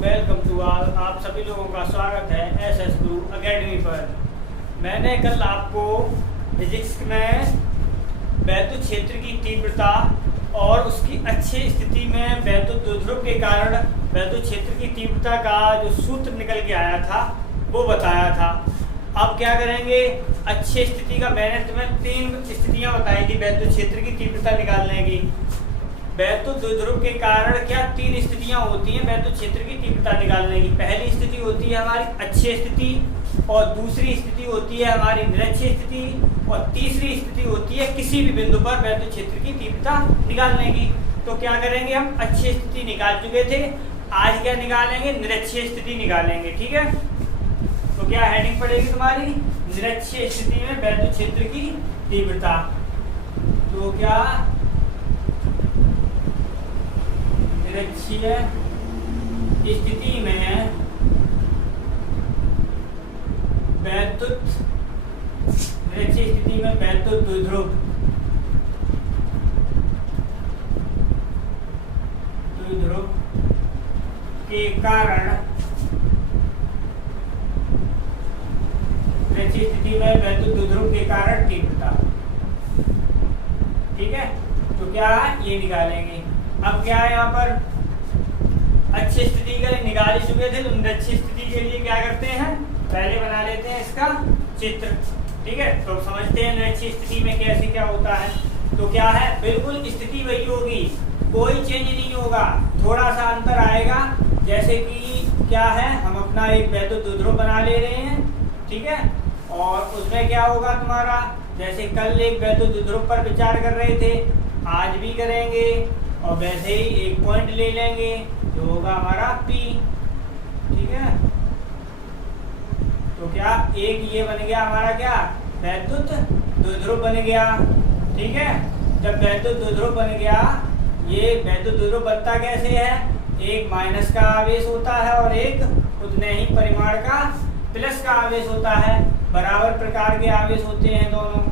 Welcome to all. आप सभी लोगों का स्वागत है एसएस गुरु एकेडमी पर। मैंने कल आपको फिजिक्स में वैद्युत क्षेत्र की तीव्रता और उसकी अच्छी स्थिति में वैद्युत द्विध्रुव के कारण वैद्युत क्षेत्र की तीव्रता का जो सूत्र निकल के आया था वो बताया था। अब क्या करेंगे, अच्छी स्थिति का मैंने तुम्हें 3 स्थितियाँ बताई थी वैद्युत क्षेत्र की तीव्रता निकालने की। वैद्युत द्विध्रुव के कारण क्या 3 स्थितियां होती हैं वैद्युत क्षेत्र की तीव्रता निकालने की। पहली स्थिति होती है हमारी अच्छी स्थिति, और दूसरी स्थिति होती है हमारी निरक्षीय स्थिति, और तीसरी स्थिति होती है किसी भी बिंदु पर वैद्युत क्षेत्र की तीव्रता निकालने की। तो क्या करेंगे, हम अच्छी स्थिति निकाल चुके थे, आज क्या निकालेंगे, निरक्षीय स्थिति निकालेंगे। ठीक है, तो क्या हेडिंग पड़ेगी तुम्हारी, निरक्षीय स्थिति में वैद्युत क्षेत्र की तीव्रता। तो क्या निरक्षीय स्थिति में वैद्युत द्विध्रुव के कारण निरक्षीय स्थिति में वैद्युत द्विध्रुव के कारण तीव्रता। ठीक है, तो क्या ये निकालेंगे। अब क्या है, यहाँ पर अच्छी स्थिति का निकाल चुके थे, तो निरक्षीय स्थिति के लिए क्या करते हैं, पहले बना लेते हैं इसका चित्र। ठीक है, तो समझते हैं निरक्षीय स्थिति में कैसे क्या होता है। तो क्या है, बिल्कुल स्थिति वही होगी, कोई चेंज नहीं होगा, थोड़ा सा अंतर आएगा। जैसे कि क्या है, हम अपना एक वैद्युत द्विध्रुव बना ले रहे हैं। ठीक है, और उसमें क्या होगा तुम्हारा, जैसे कल एक वैद्युत द्विध्रुव पर विचार कर रहे थे, आज भी करेंगे, और वैसे ही एक पॉइंट ले लेंगे जो होगा हमारा P। ठीक है, तो क्या एक ये बन गया हमारा क्या, वैद्युत द्विध्रुव बन गया। ठीक है, जब वैद्युत द्विध्रुव बन गया, ये वैद्युत द्विध्रुव बनता कैसे है, एक माइनस का आवेश होता है और एक उतने ही परिमाण का प्लस का आवेश होता है। बराबर प्रकार के आवेश होते हैं दोनों।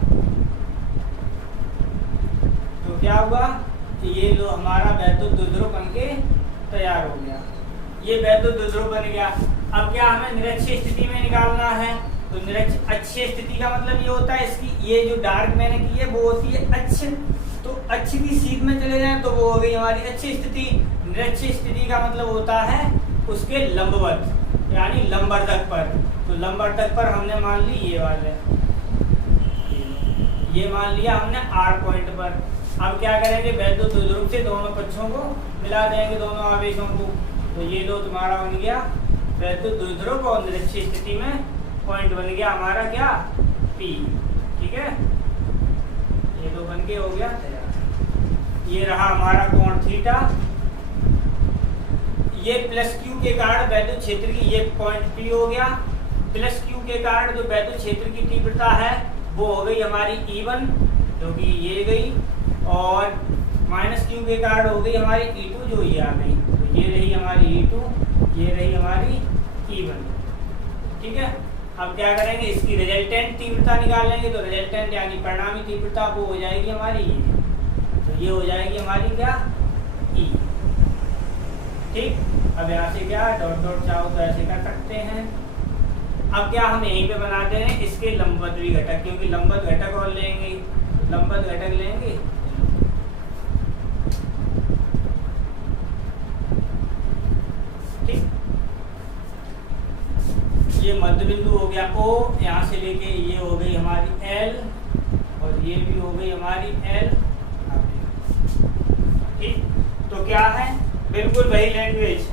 तो क्या हुआ, ये लो हमारा वैद्युत द्विध्रुव बन के तैयार हो गया, ये वैद्युत द्विध्रुव बन गया। अब क्या हमें निरक्षीय स्थिति में निकालना है, तो अच्छी स्थिति का मतलब ये होता है, इसकी ये जो डार्क मैंने की है वो होती है अक्ष। तो अक्ष की सीध में चले जाएं तो वो हो गई हमारी अच्छी स्थिति। निरक्षीय स्थिति का मतलब होता है उसके लंबवत, यानी लंबवर्धक पर। तो लंबवर्धक पर हमने मान ली ये वाले, ये मान लिया हमने R पॉइंट पर। अब क्या करेंगे, वैद्युत द्विध्रुव से दोनों पक्षों को मिला देंगे, दोनों आवेशों को। तो ये दो तुम्हारा बन गया वैद्युत द्विध्रुव, और निरक्षीय स्थिति में पॉइंट बन गया हमारा क्या, P। ठीक है, ये दो बन के हो गया तैयार। ये रहा हमारा कोण थीटा। ये प्लस Q के कारण वैद्युत क्षेत्र की, ये पॉइंट P हो गया। प्लस Q के कारण जो वैद्युत क्षेत्र की तीव्रता है वो हो गई हमारी E1, जो कि ये गई, और माइनस Q के कारण हो गई हमारी E2, जो ये आ गई। तो ये रही हमारी E2, ये रही हमारी E1। ठीक है, अब क्या करेंगे, इसकी रिजल्टेंट तीव्रता निकालेंगे। तो रिजल्टेंट यानी परिणामी तीव्रता वो हो जाएगी हमारी ये, तो ये हो जाएगी हमारी क्या, E। ठीक, अब यहाँ से क्या डॉट डॉट चाहो तो ऐसे कर सकते हैं। अब क्या हम यहीं पे बनाते हैं इसके लंबवत भी घटक, क्योंकि लंबवत घटक और लेंगे, लंबवत घटक लेंगे। ठीक, ये मध्य बिंदु हो गया O, यहाँ से लेके ये हो गई हमारी L, और ये भी हो गई हमारी L। ठीक, तो क्या है, बिल्कुल वही लैंग्वेज।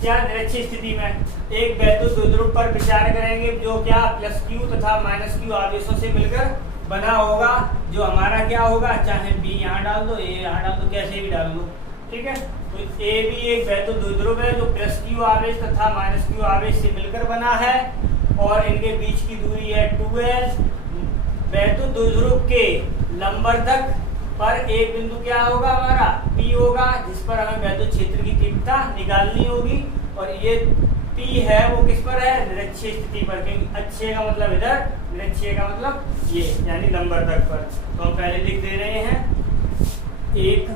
क्या निरक्षीय स्थिति में एक वैद्युत द्विध्रुव पर विचार करेंगे जो क्या प्लस Q तथा माइनस Q आवेशों से मिलकर बना होगा, जो हमारा क्या होगा, चाहे B यहाँ डाल दो, A यहाँ डाल दो, कैसे भी डाल दो। ठीक है, तो A भी एक वैद्युत द्विध्रुव है जो प्लस Q आवेश तथा माइनस Q आवेश से मिलकर बना है, और इनके बीच की दूरी है 2L। वैद्युत द्विध्रुव के लंबवर्धक पर एक बिंदु क्या होगा हमारा, P होगा, जिस पर हमें वैद्युत क्षेत्र की तीव्रता निकालनी होगी। और ये P है वो किस पर है, निरक्षीय स्थिति पर, क्योंकि अच्छे का मतलब इधर, निरक्षीय का मतलब ये, यानी लंबवर्धक पर। तो हम पहले लिख दे रहे हैं एक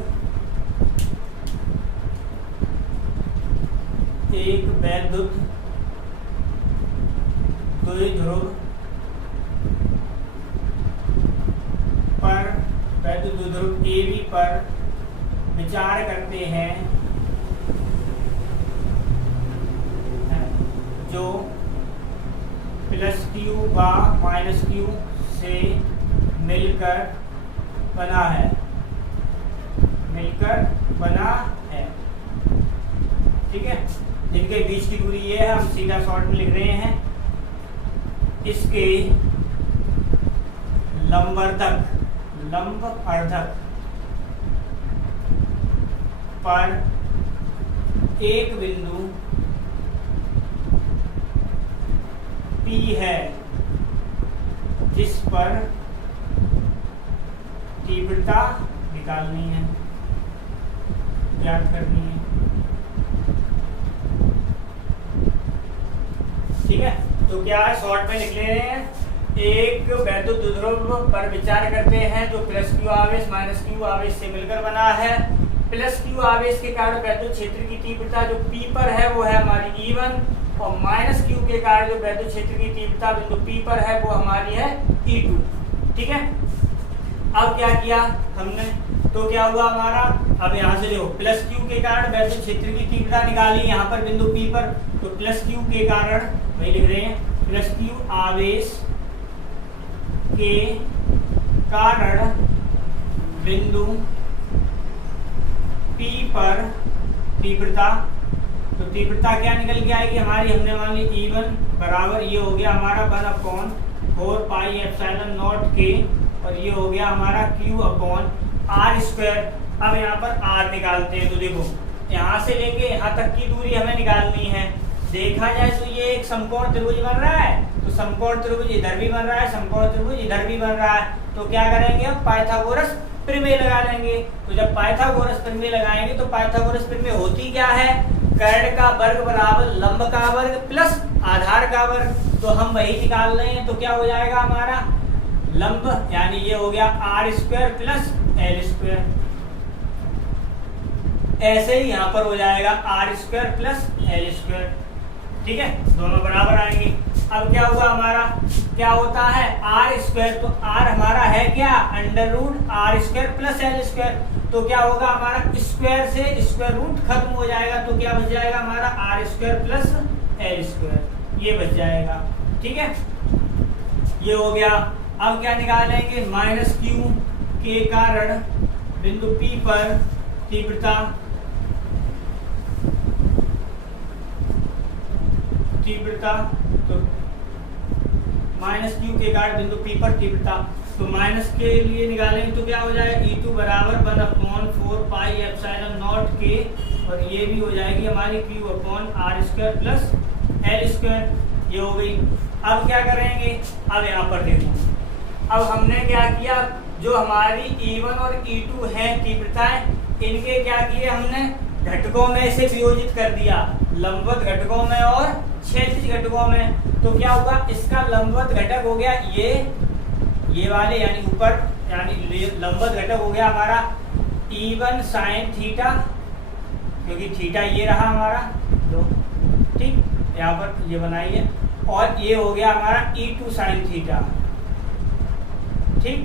एक वैद्युत द्विध्रुव पर वैद्युत द्विध्रुव AB पर विचार करते हैं जो +Q व -Q से मिलकर बना है, ठीक है। इनके बीच की दूरी ये है, हम सीधा शॉर्ट में लिख रहे हैं। इसके लंब अर्धक पर एक बिंदु P है जिस पर तीव्रता निकालनी है, ज्ञात करनी है, ठीक है। तो क्या है, शॉर्ट में लिख ले रहे हैं। एक वैद्युत द्विध्रुव पर विचार करते हैं जो +Q आवेश -Q आवेश से मिलकर बना है। +Q आवेश के कारण वैद्युत क्षेत्र की तीव्रता जो P पर है वो है हमारी E1, और -Q के कारण जो वैद्युत क्षेत्र की तीव्रता बिंदु P पर है वो हमारी है E2, ठीक है। अब क्या किया हमने, तो क्या हुआ हमारा, अब यहाँ से देखो +Q के कारण वैद्युत क्षेत्र की तीव्रता निकाली यहाँ पर बिंदु P पर, तो +Q के कारण वही लिख रहे हैं, +Q आवेश के कारण बिंदु P पर तीव्रता, तो तीव्रता क्या निकल के आएगी हमारी, हमने मान ली E1 बराबर ये हो गया हमारा 1/4 पाई एप्सिलॉन नॉट K, और ये हो गया हमारा Q/r²। अब यहाँ पर R निकालते हैं, तो देखो यहाँ से लेके यहाँ तक की दूरी हमें निकालनी है। देखा जाए तो ये एक समकोण त्रिभुज बन रहा है, तो समकोण त्रिभुज इधर भी बन रहा है, समकोण त्रिभुज इधर भी बन रहा है। तो क्या करेंगे, अब पाइथागोरस प्रमेय लगा लेंगे। तो जब पाइथागोरस प्रमेय लगाएंगे तो पाइथागोरस प्रमेय होती क्या है, कर्ण का वर्ग बराबर लंब का वर्ग प्लस आधार का वर्ग। तो हम वही निकाल रहे हैं, तो क्या हो जाएगा हमारा लंब, यानी ये हो गया r² प्लस l²। ऐसे ही यहाँ पर हो जाएगा r² प्लस l², ठीक है, दोनों बराबर आएंगे। अब क्या हुआ हमारा, क्या होता है r², तो r हमारा है क्या, √r² प्लस l²। तो क्या होगा हमारा, स्क्वायर से स्क्वायर रूट खत्म हो जाएगा, तो क्या बच जाएगा हमारा r² प्लस l², ये बच जाएगा, ठीक है, ये हो गया। अब क्या निकालेंगे, -Q के कारण बिंदु P पर तीव्रता, तो -Q के कारण बिंदु P पर तीव्रता, तो माइनस के लिए निकालेंगे तो क्या हो जाएगा, E2 बराबर 1/4 पाई एप्सिलॉन नॉट K, और ये भी हो जाएगी हमारी Q/r² प्लस l², ये हो गई। अब क्या करेंगे, अब यहाँ पर देखो, अब हमने क्या किया, जो हमारी E1 और E2 हैं तीव्रताएं, इनके क्या किए हमने, घटकों में से वियोजित कर दिया, लंबवत घटकों में और क्षैतिज घटकों में। तो क्या होगा, इसका लंबवत घटक हो गया ये वाले, यानी ऊपर, यानी लंबवत घटक हो गया हमारा E1 sin थीटा, क्योंकि थीटा ये रहा हमारा, तो ठीक, यहाँ पर ये बनाइए, और ये हो गया हमारा E2 sin थीटा, ठीक,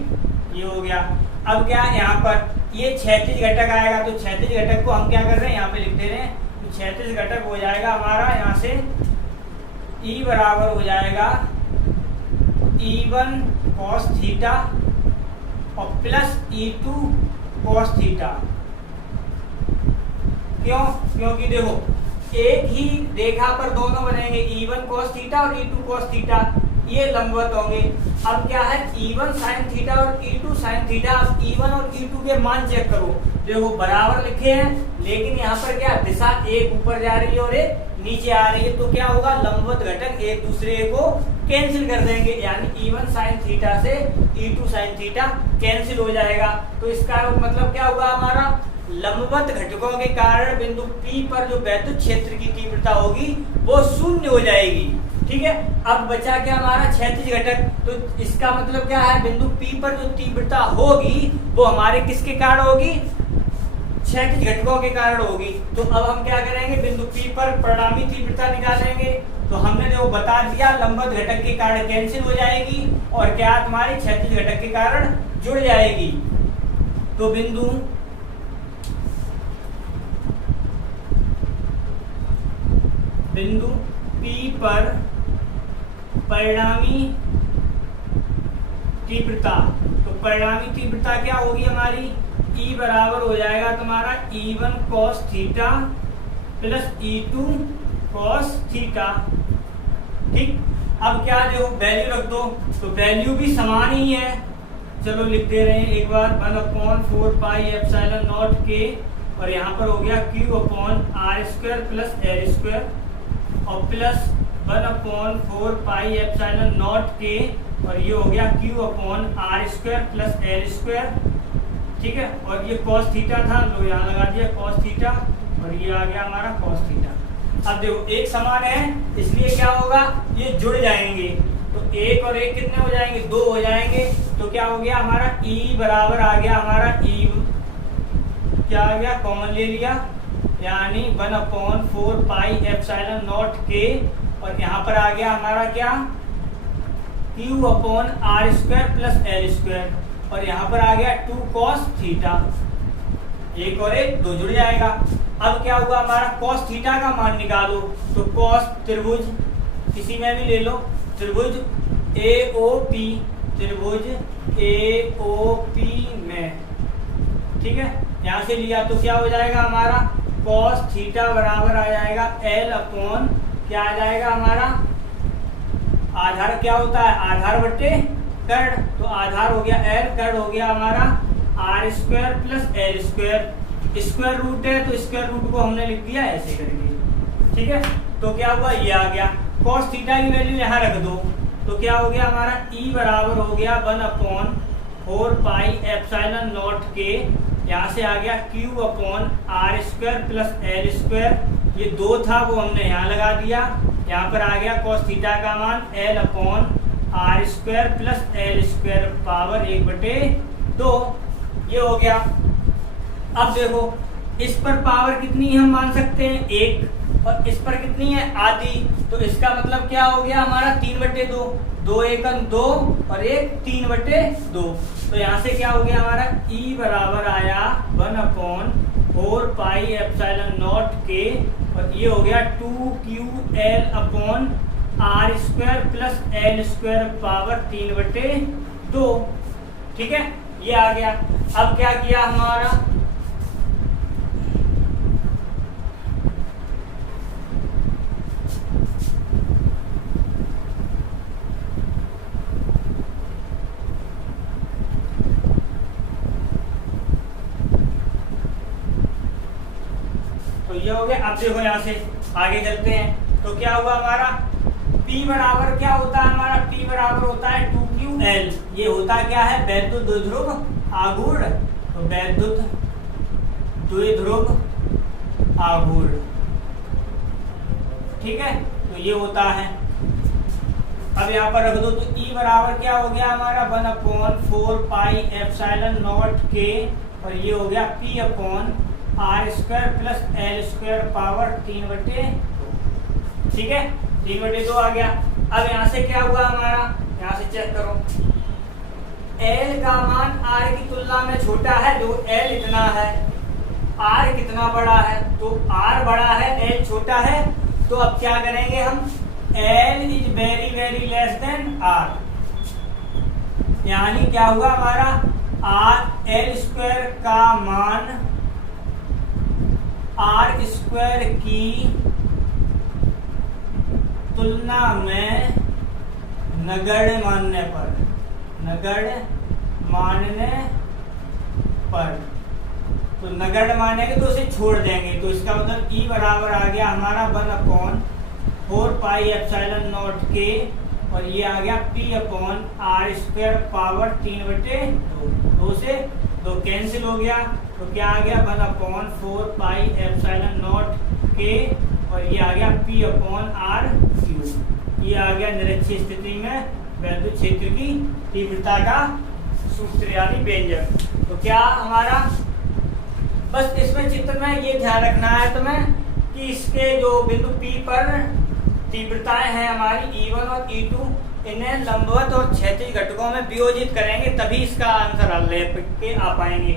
ये हो गया। अब क्या यहाँ पर ये क्षैतिज घटक आएगा, तो क्षैतिज घटक को हम क्या कर रहे हैं, यहाँ पे लिख दे रहे हैं, तो क्षैतिज घटक हो जाएगा हमारा यहाँ से E बराबर हो जाएगा E1 cos थीटा और प्लस E2 cos थीटा। क्यों, क्योंकि देखो एक ही रेखा पर दोनों बनेंगे, E1 cos थीटा और E2 cos थीटा, ये लंबवत होंगे। अब क्या है, E1 sin थीटा और E2 sin थीटा। अब E1 और E2 के मान चेक करो, देखो बराबर लिखे हैं, लेकिन यहाँ पर क्या दिशा एक ऊपर जा रही है और एक नीचे आ रही है, तो क्या होगा, लंबवत घटक एक दूसरे को कैंसिल कर देंगे, यानी E1 sin थीटा से E2 sin थीटा कैंसिल हो जाएगा। तो इसका मतलब क्या हुआ, हमारा लंबवत घटकों के कारण बिंदु P पर जो वैद्युत क्षेत्र की तीव्रता होगी वो शून्य हो जाएगी। ठीक है, अब बचा क्या हमारा क्षैतिज घटक, तो इसका मतलब क्या है, बिंदु P पर जो तीव्रता होगी वो हमारे किसके कारण होगी, क्षैतिज घटकों के कारण होगी। तो अब हम क्या करेंगे, बिंदु P पर परिणामी तीव्रता निकालेंगे। तो हमने जो बता दिया, लंबवत घटक के कारण कैंसिल हो जाएगी और क्या तुम्हारी क्षैतिज घटक के कारण जुड़ जाएगी। तो बिंदु P पर परिणामी तीव्रता, तो परिणामी तीव्रता क्या होगी हमारी, E बराबर हो जाएगा तुम्हारा E1 cos theta plus E2 cos theta. ठीक, अब क्या जो वैल्यू रख दो, तो वैल्यू भी समान ही है। चलो लिख दे रहे हैं एक बार, 1/4 पाई एप्सिलॉन नॉट के, और यहाँ पर हो गया Q/r² प्लस L² और प्लस 1/4 पाई एप्सिलॉन नॉट के, और ये हो गया Q/r² प्लस L²। ठीक है, और ये cos थीटा था, लो यहाँ लगा दिया cos थीटा, और ये आ गया हमारा cos थीटा। अब देखो एक समान है, इसलिए क्या होगा, ये जुड़ जाएंगे। तो एक और एक कितने हो जाएंगे, 2 हो जाएंगे। तो क्या हो गया हमारा E बराबर आ गया हमारा E, क्या आ गया, कॉमन ले लिया, यानी 1/4 पाई एप्सिलॉन नॉट के, और यहाँ पर आ गया हमारा क्या, Q/r² प्लस L², और यहाँ पर आ गया 2 cos थीटा। एक और एक 2 जुड़ जाएगा। अब क्या हुआ हमारा, cos थीटा का मान निकालो। तो cos त्रिभुज किसी में भी ले लो, त्रिभुज AOP, त्रिभुज AOP में, ठीक है, यहाँ से लिया तो क्या हो जाएगा हमारा, cos थीटा बराबर आ जाएगा L/ क्या आ जाएगा हमारा, आधार क्या होता है, आधार बट्टे कर्ण, तो आधार हो गया L, कर्ण हो गया हमारा r² plus L²। Square root है तो स्क्वायर रूट को हमने लिख दिया ऐसे करके। ठीक है, तो क्या हुआ, ये आ गया। cos थीटा की वैल्यू यहाँ रख दो, तो क्या हो गया हमारा, E बराबर हो गया 1/4 पाई एप्सिलॉन नॉट के, यहाँ से आ गया Q/r² प्लस L²। ये 2 था वो हमने यहाँ लगा दिया, यहाँ पर आ गया cos थीटा का मान L/r² प्लस L² पावर 1/2, ये हो गया। अब देखो इस पर पावर कितनी हम मान सकते हैं, 1, और इस पर कितनी है, आधी। तो इसका मतलब क्या हो गया हमारा, 3/2, 2 × 2 और 1 3/2। तो यहाँ से क्या हो गया हमारा, E बराबर आया 1/4 पाई एप्सिलॉन नॉट के, और ये हो गया 2QL/r² प्लस L² पावर 3/2। ठीक है, ये आ गया। अब क्या किया हमारा, तो ये हो गया। अब देखो यहाँ से आगे चलते हैं, तो क्या हुआ हमारा, P बराबर क्या होता है हमारा, P बराबर होता है 2QL। ये होता क्या है, वैद्युत द्विध्रुव आघूर्ण, तो वैद्युत द्विध्रुव आघूर्ण। ठीक है, तो ये होता है। अब यहाँ पर रख दो, तो E बराबर क्या हो गया हमारा, 1/4 पाई एप्सिलॉन नॉट के, और ये हो गया P/r² प्लस L² पावर 3/2। ठीक है, 3/2 आ गया। अब यहाँ से क्या हुआ हमारा, यहाँ से चेक करो, L का मान R की तुलना में छोटा है, जो L इतना है, R कितना बड़ा है, तो R बड़ा है, L छोटा है। तो अब क्या करेंगे हम, L is very very less than R, यानी क्या हुआ हमारा, L² का मान R² की तुलना में नगण्य मानने पर, नगण्य मानने पर, तो नगण्य मानेंगे तो उसे छोड़ देंगे। तो इसका मतलब E बराबर आ गया हमारा 1/4 पाई एप्सिलॉन नॉट के, और ये आ गया P/r² पावर 3/2। 2 से 2 कैंसिल हो गया, तो क्या आ गया, 1/4 पाई एप्सिलॉन नॉट के, और ये आ गया P/r³। ये आ गया निरक्षीय स्थिति में वैद्युत क्षेत्र की तीव्रता का सूत्र यानी व्यंजक। तो क्या हमारा बस इसमें चित्र में ये ध्यान रखना है तुम्हें कि इसके जो बिंदु P पर तीव्रताएं हैं हमारी E1 और E2, इन्हें लंबवत और क्षैतिज घटकों में वियोजित करेंगे तभी इसका आंसर हल ले के आ पाएंगे।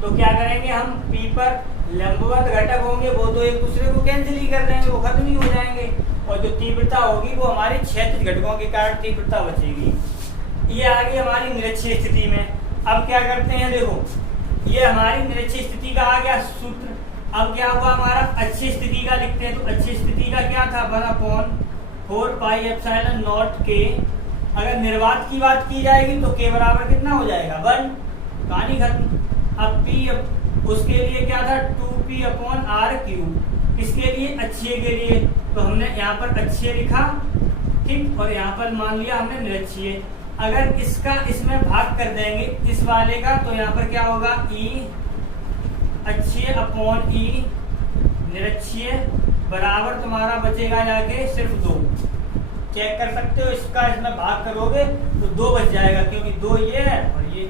तो क्या करेंगे हम, P पर लंबवत घटक होंगे वो तो एक दूसरे को कैंसिल ही कर देंगे, वो खत्म ही हो जाएंगे, और जो तीव्रता होगी वो हमारे क्षैतिज घटकों के कारण तीव्रता बचेगी। ये आ गई हमारी निरक्षीय स्थिति में। अब क्या करते हैं, देखो ये हमारी निरक्षीय स्थिति का आ गया सूत्र। अब क्या हुआ हमारा अक्षीय स्थिति का लिखते हैं। तो अक्षीय स्थिति का क्या था, 1/4 पाई एप्सिलॉन नॉट के। अगर निर्वात की बात की जाएगी तो के बराबर कितना हो जाएगा, 1, कहानी खत्म। अब P उसके लिए क्या था, 2P/r³। किसके लिए, अक्षीय के लिए। तो हमने यहाँ पर अक्षीय लिखा, ठीक, और यहाँ पर मान लिया हमने निरक्षीय। अगर इसका इसमें भाग कर देंगे इस वाले का, तो यहाँ पर क्या होगा, E अक्षीय/E निरक्षीय बराबर तुम्हारा बचेगा जाके सिर्फ 2। चेक कर सकते हो, इसका इसमें भाग करोगे तो 2 बच जाएगा, क्योंकि 2 ये है और ये।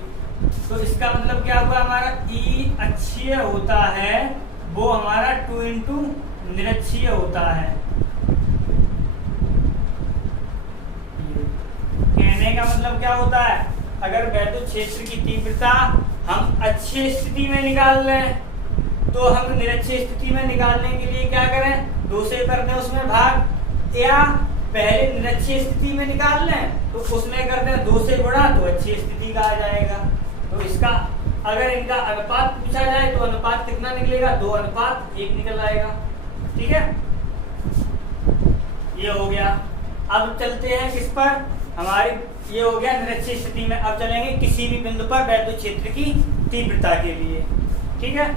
तो इसका मतलब क्या हुआ हमारा, E अक्षीय होता है वो हमारा 2 इंटू निरक्षीय होता है। कहने का मतलब क्या होता है, अगर वैद्युत क्षेत्र की तीव्रता हम अक्षीय स्थिति में निकाल लें तो हम निरक्षीय स्थिति में निकालने के लिए क्या करें, 2 से कर दें उसमें भाग, या पहले निरक्षीय स्थिति में निकाल लें तो उसमें कर दें 2 से गुणा, तो अक्षीय स्थिति का आ जाएगा। तो इसका अगर इनका अनुपात पूछा जाए तो अनुपात कितना निकलेगा, 2:1 निकल आएगा। ठीक है, ये हो गया। अब चलते हैं किस पर, हमारी ये हो गया निरक्षीय स्थिति में। अब चलेंगे किसी भी बिंदु पर वैद्युत क्षेत्र की तीव्रता के लिए। ठीक है,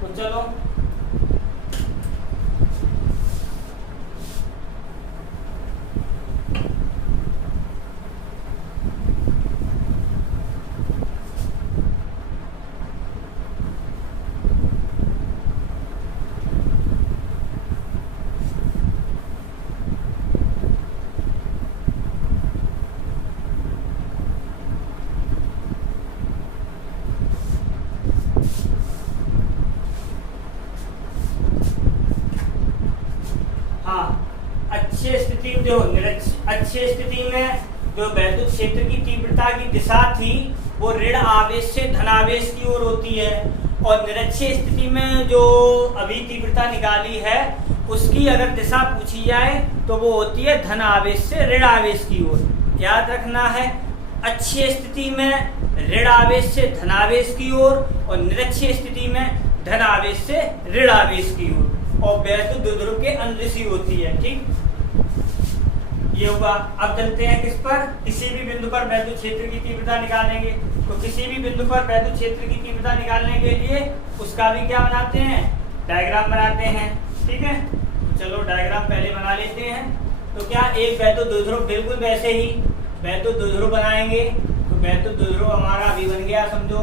तो चलो अक्षीय स्थिति में जो वैद्युत क्षेत्र की तीव्रता की दिशा थी वो ऋण आवेश से धनावेश की ओर होती है, और निरक्षीय स्थिति में जो अभी तीव्रता निकाली है उसकी अगर दिशा पूछी जाए तो वो होती है धन आवेश से ऋण आवेश की ओर। याद रखना है, अक्षीय स्थिति में ऋण आवेश से धनावेश की ओर और निरक्षीय स्थिति में धन आवेश से ऋण आवेश की ओर, और वैद्युत द्विध्रुव के अनुदिशी होती है। ठीक, ये हुआ। अब चलते हैं किस पर, किसी भी बिंदु पर वैद्युत क्षेत्र की तीव्रता निकालेंगे। तो किसी भी बिंदु पर वैद्युत क्षेत्र की तीव्रता निकालने के लिए उसका भी क्या बनाते हैं, डायग्राम बनाते हैं। ठीक है, तो चलो डायग्राम पहले बना लेते हैं। तो क्या एक वैद्युत द्विध्रुव, बिल्कुल वैसे ही वैद्युत द्विध्रुव बनाएंगे। तो वैद्युत द्विध्रुव हमारा अभी बन गया, समझो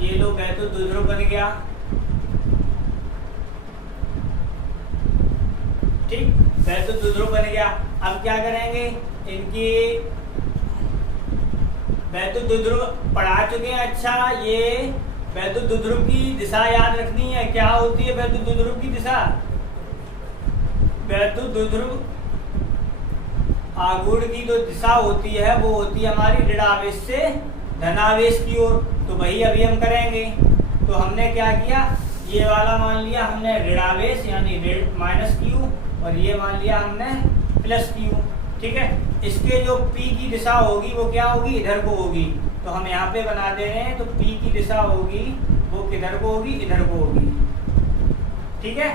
ये लो वैद्युत द्विध्रुव बन गया। ठीक, वैद्युत द्विध्रुव बन गया। अब क्या करेंगे, इनकी वैद्युत द्विध्रुव पढ़ा चुके हैं। अच्छा, ये वैद्युत द्विध्रुव की दिशा याद रखनी है। क्या होती है वैद्युत द्विध्रुव की दिशा, वैद्युत द्विध्रुव आघूर्ण की जो दिशा होती है वो होती है हमारी ऋण आवेश से धनावेश की ओर। तो वही अभी हम करेंगे। तो हमने क्या किया, ये वाला मान लिया हमने ऋण आवेश यानी ऋण -Q, और ये मान लिया हमने +Q। ठीक है, इसके जो P की दिशा होगी वो क्या होगी, इधर को होगी। तो हम यहाँ पे बना दे रहे हैं। तो P की दिशा होगी वो किधर को होगी, इधर को होगी। ठीक है,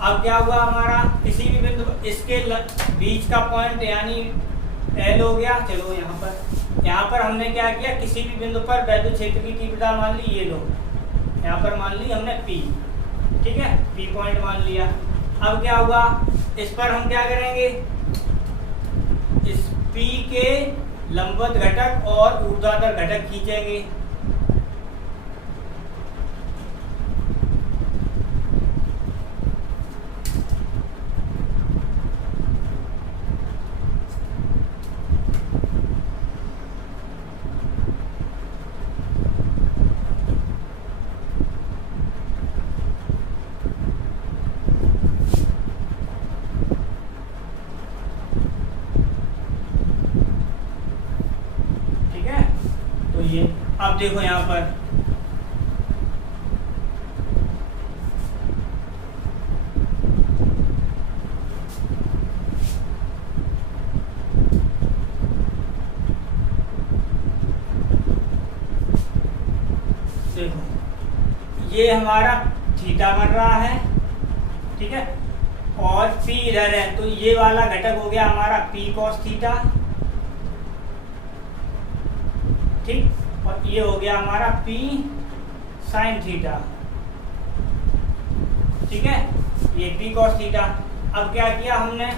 अब क्या हुआ हमारा, किसी भी बिंदु इसके बीच का पॉइंट यानी L हो गया। चलो यहाँ पर हमने क्या किया, किसी भी बिंदु पर वैद्युत क्षेत्र की तीव्रता मान ली, ये लो यहाँ पर मान ली हमने P। ठीक है, P पॉइंट मान लिया। अब क्या हुआ, इस पर हम क्या करेंगे, इस P के लंबवत घटक और ऊर्ध्वाधर घटक खींचेंगे। आप देखो यहाँ पर देखो ये हमारा थीटा बन रहा है, ठीक है, और P इधर है, तो ये वाला घटक हो गया हमारा P cos थीटा, ठीक, और ये हो गया हमारा P sin थीटा, ठीक है, ये P cos थीटा। अब क्या किया हमने,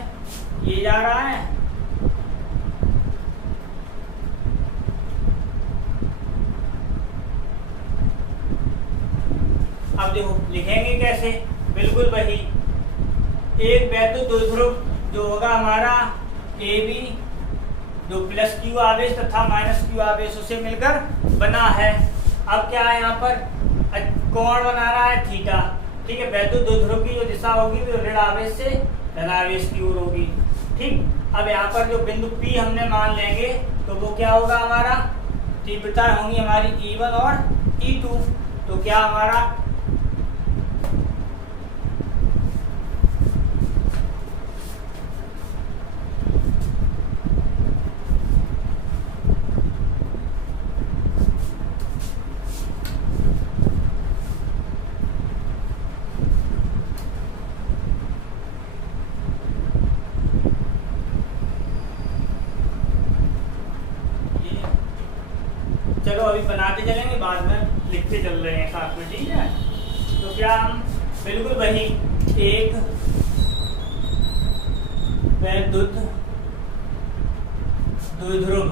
ये जा रहा है, अब देखो लिखेंगे कैसे, बिल्कुल वही, एक वैद्युत द्विध्रुव जो होगा हमारा ए बी, जो प्लस क्यू आवेश तथा माइनस क्यू आवेश उसे मिलकर बना है। अब क्या है, यहाँ पर कोण बना रहा है थीटा, ठीक है, वैद्युत द्विध्रुव की जो दिशा होगी वो ऋण आवेश से धन आवेश की ओर होगी, ठीक। अब यहाँ पर जो बिंदु P हमने मान लेंगे तो वो क्या होगा, हमारा तीव्रता होंगी हमारी E1 और E2, तो क्या हमारा चलो अभी बनाते चलेंगे, बाद में लिखते चल रहे हैं साथ में, ठीक है। तो क्या हम बिल्कुल वही, एक वैद्युत द्विध्रुव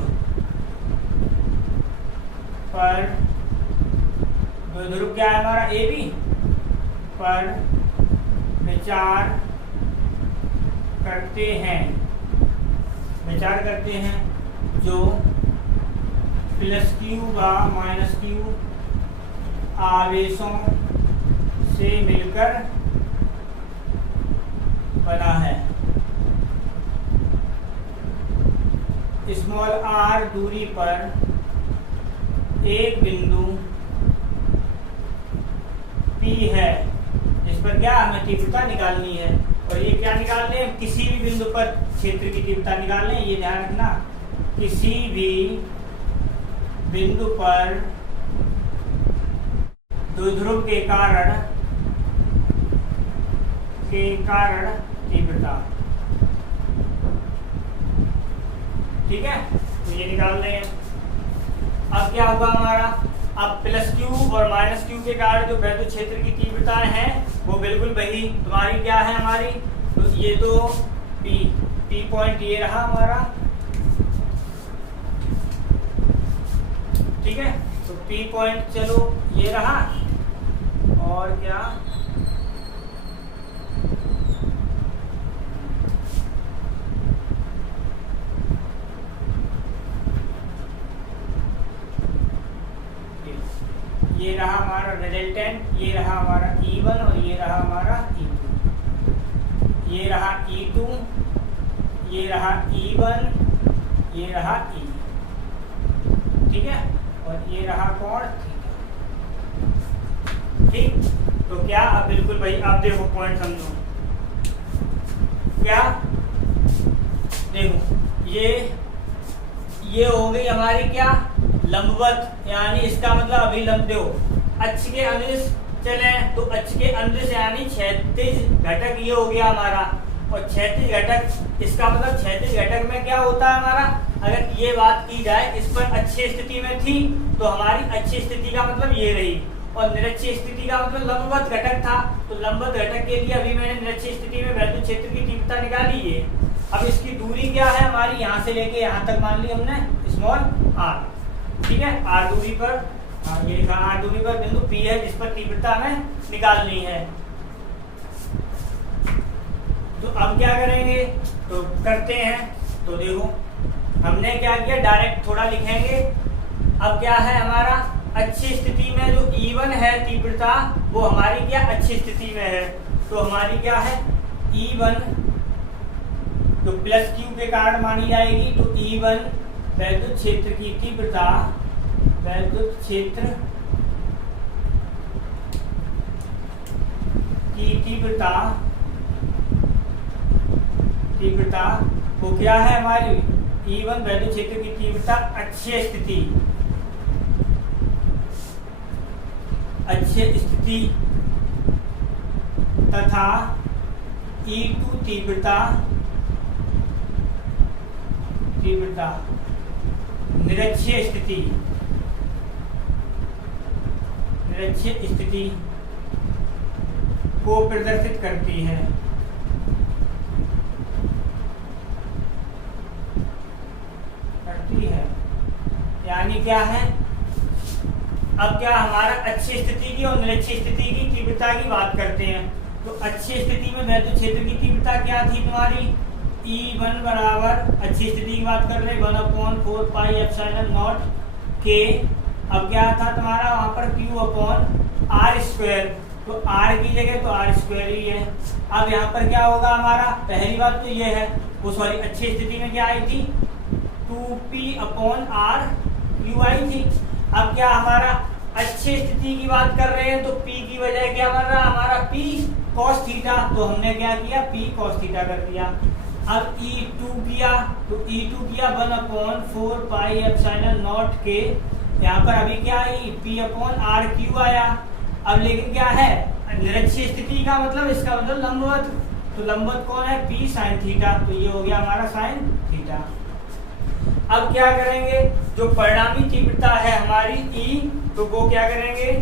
पर, द्विध्रुव क्या है हमारा ए बी पर विचार करते हैं, जो प्लस क्यू व माइनस क्यू आवेशों से मिलकर बना है। स्मॉल r दूरी पर एक बिंदु P है, जिस पर क्या हमें तीव्रता निकालनी है, और ये क्या निकालने हैं, किसी भी बिंदु पर क्षेत्र की तीव्रता निकालने, ये ध्यान रखना, किसी भी बिंदु पर द्विध्रुव के कारण तीव्रता, ठीक है, तो ये निकाल रहे हैं। अब क्या होगा हमारा, अब प्लस क्यू और माइनस क्यू के कारण जो वैद्युत क्षेत्र की तीव्रताएं हैं वो बिल्कुल वही तुम्हारी क्या है हमारी, तो ये तो P पॉइंट ये रहा हमारा, ठीक है, तो P पॉइंट चलो ये रहा, और क्या ये रहा हमारा रिजल्टेंट, ये रहा हमारा E1 और ये रहा हमारा E2, ये रहा E2, ये रहा E1, ये रहा E, ठीक है, और ये रहा कोण थीटा, ठीक। तो क्या, अब बिल्कुल भाई आप देखो पॉइंट समझो, क्या देखो ये हो गई हमारी क्या लंबवत, यानी इसका मतलब अभिलंब, देखो अक्ष के अनुदिश चले तो अक्ष के अनुदिश यानी क्षैतिज घटक ये हो गया हमारा, और क्षैतिज घटक, इसका मतलब क्षैतिज घटक में क्या होता है हमारा, अगर ये बात की जाए इस पर अच्छी स्थिति में थी तो हमारी अच्छी स्थिति का मतलब ये रही, और निरक्षीय स्थिति का मतलब लंबवत घटक था, तो लंबवत घटक के लिए अभी मैंने निरक्षीय स्थिति में वैद्युत क्षेत्र की तीव्रता निकाली है। अब इसकी दूरी क्या है हमारी, यहाँ से लेके यहाँ तक मान ली हमने स्मॉल r, ठीक है, r दूरी पर, हाँ ये लिखा r दूरी पर बिंदु P है जिस पर तीव्रता हमें निकालनी है। तो अब क्या करेंगे, तो करते हैं, तो देखो हमने क्या किया, डायरेक्ट थोड़ा लिखेंगे। अब क्या है हमारा, अच्छी स्थिति में जो E1 है तीव्रता वो हमारी क्या अच्छी स्थिति में है, तो हमारी क्या है E1 जो प्लस क्यू के कारण मानी जाएगी, तो E1 वैद्युत क्षेत्र की तीव्रता वैद्युत क्षेत्र की तीव्रता वो क्या है हमारी E1 वैद्युत क्षेत्र की तीव्रता अक्षीय स्थिति तथा E2 तीव्रता निरक्षीय स्थिति को प्रदर्शित करती है। यानी क्या है, अब क्या हमारा अच्छी स्थिति की और निरक्षीय स्थिति की तीव्रता की बात करते हैं। तो अच्छी स्थिति में वैद्युत क्षेत्र की तीव्रता क्या थी तुम्हारी, E1 बराबर अच्छी स्थिति की बात कर रहे 1/4 पाई एप्सिलॉन नॉट के। अब क्या था तुम्हारा वहां पर Q/r², तो r की जगह तो r² ही है। अब यहाँ पर क्या होगा हमारा, पहली बात तो ये है वो सॉरी अच्छी स्थिति में क्या आई थी 2p/r क्यू आई थी। अब क्या हमारा अच्छी स्थिति की बात कर रहे हैं तो p की वजह क्या बन रहा हमारा p cos थीटा, तो हमने क्या किया p cos थीटा कर दिया। अब E2 किया तो E2 किया 1/4 पाई एप्सिलॉन नॉट के। यहाँ पर अभी क्या आई p/r क्यू आया। अब लेकिन क्या है निरक्षीय स्थिति का मतलब इसका मतलब लंबवत, तो लंबवत कौन है p sin थीटा, तो ये हो गया हमारा sin थीटा। अब क्या करेंगे, जो परिणामी तीव्रता है हमारी E, तो वो क्या करेंगे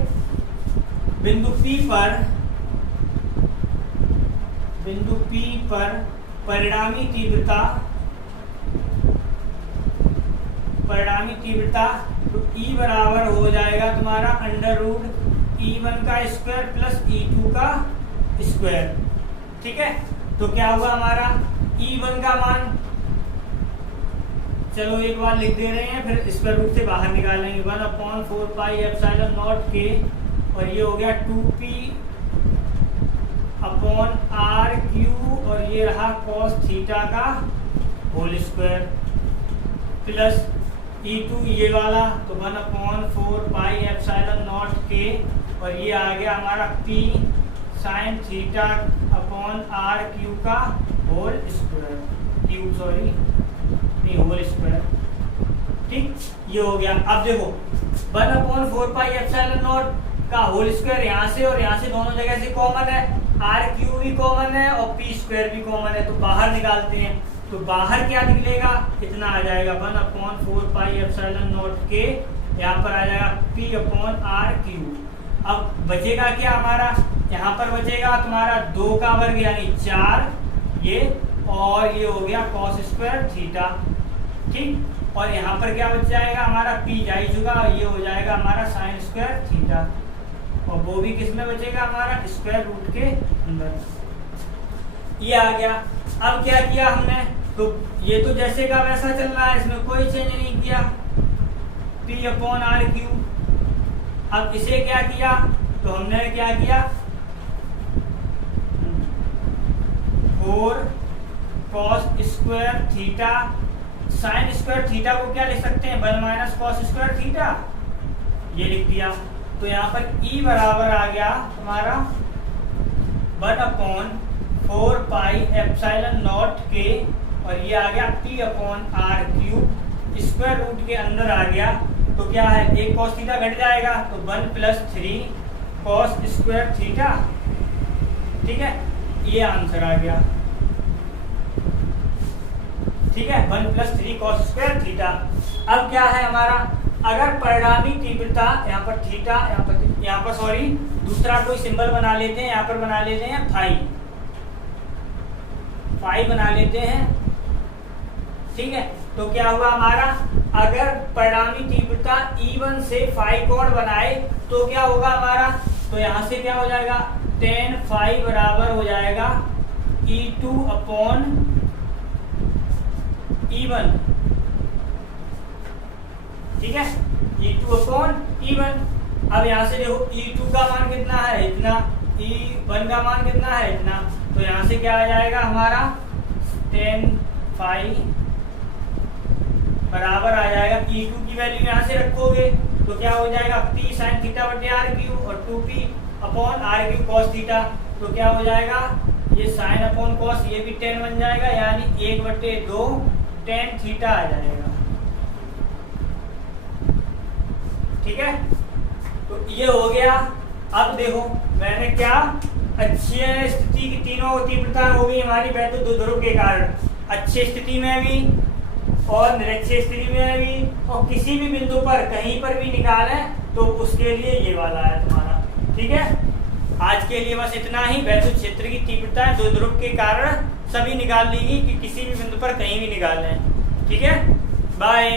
बिंदु P पर परिणामी तीव्रता तो E बराबर हो जाएगा तुम्हारा √E1 का स्क्वायर प्लस E2 का स्क्वायर। ठीक है, तो क्या हुआ हमारा E1 का मान, चलो एक बार लिख दे रहे हैं फिर स्क्वायर रूट से बाहर निकालेंगे 1/4 पाई एप्सिलॉन नॉट के, और ये हो गया 2p/r³ और ये रहा cos थीटा का होल स्क्वायर प्लस E2 ये वाला तो 1/4 पाई एप्सिलॉन नॉट के, और ये आ गया हमारा p sin θ/r³ का होल स्क्वायर होल स्क्वायर। ठीक, ये हो गया। अब देखो 1/4 पाई एप्सिलॉन नॉट का होल स्क्वायर यहाँ से और यहाँ से दोनों जगह से कॉमन है, r³ भी कॉमन है और p² भी कॉमन है, तो बाहर निकालते हैं। तो बाहर क्या निकलेगा, इतना आ जाएगा 1/4 पाई एप्सिलॉन नॉट के, यहाँ पर आ जाएगा p/r³। अब बचेगा क्या हमारा, यहाँ पर बचेगा तुम्हारा 2 का वर्ग यानी 4 ये, और ये हो गया cos स्क्वायर थीटा। ठीक, और यहाँ पर क्या बच जाएगा हमारा p जा ही चुका, ये हो जाएगा हमारा sin स्क्वायर थीटा, और वो भी किस में बचेगा हमारा स्क्वायर रूट के अंदर। ये आ गया। अब क्या किया हमने, तो ये तो जैसे का वैसा चल रहा है, इसमें कोई चेंज नहीं किया p/r³। अब इसे क्या किया, तो हमने क्या किया 4 cos square theta sin square theta को क्या लिख सकते हैं 1 - cos स्क्वायर थीटा, ये लिख दिया। तो यहाँ पर E बराबर आ गया तुम्हारा 1/4 पाई एप्सिलॉन नॉट के, और ये आ गया p/r³ स्क्वायर रूट के अंदर आ गया। तो क्या है एक cos थीटा घट जाएगा तो 1 + 3 cos स्क्वायर थीटा। ठीक है, ये आंसर आ गया। ठीक है, 1 + 3 cos स्क्वायर थीटा। अब क्या है हमारा, अगर परिणामी तीव्रता यहाँ पर थीटा, यहाँ पर सॉरी दूसरा कोई सिंबल बना लेते हैं, यहाँ पर बना लेते हैं फाई बना लेते हैं। ठीक है, तो क्या हुआ हमारा, अगर परिणामी तीव्रता E1 से फाई कोण बनाए तो क्या होगा हमारा, तो यहाँ से क्या हो जाएगा tan फाई बराबर हो जाएगा E2/E1। ठीक है, E2/E1। अब यहाँ से देखो E2 का मान कितना है इतना, E1 का मान कितना है इतना, तो यहाँ से क्या आ जाएगा हमारा tan फाई बराबर आ जाएगा E2 की वैल्यू यहाँ से रखोगे तो क्या हो जाएगा P sin थीटा बटे आर क्यूब और 2P upon r cube cos theta. तो क्या हो जाएगा ये साइन अपॉन कॉस ये भी tan बन जाएगा, यानी 1/2 tan थीटा आ जाएगा। ठीक है, तो ये हो गया। अब देखो मैंने क्या अच्छी स्थिति की तीनों तीव्रता हो गई हमारी वैद्युत द्विध्रुव के कारण, अच्छी स्थिति में भी और निरक्षीय स्थिति में भी, और किसी भी बिंदु पर कहीं पर भी निकालें तो उसके लिए ये वाला है तुम्हारा। ठीक है, आज के लिए बस इतना ही। वैद्युत क्षेत्र की तीव्रता द्विध्रुव के कारण सभी निकाल ली कि किसी भी बिंदु पर कहीं भी निकाल लें। ठीक है, बाय।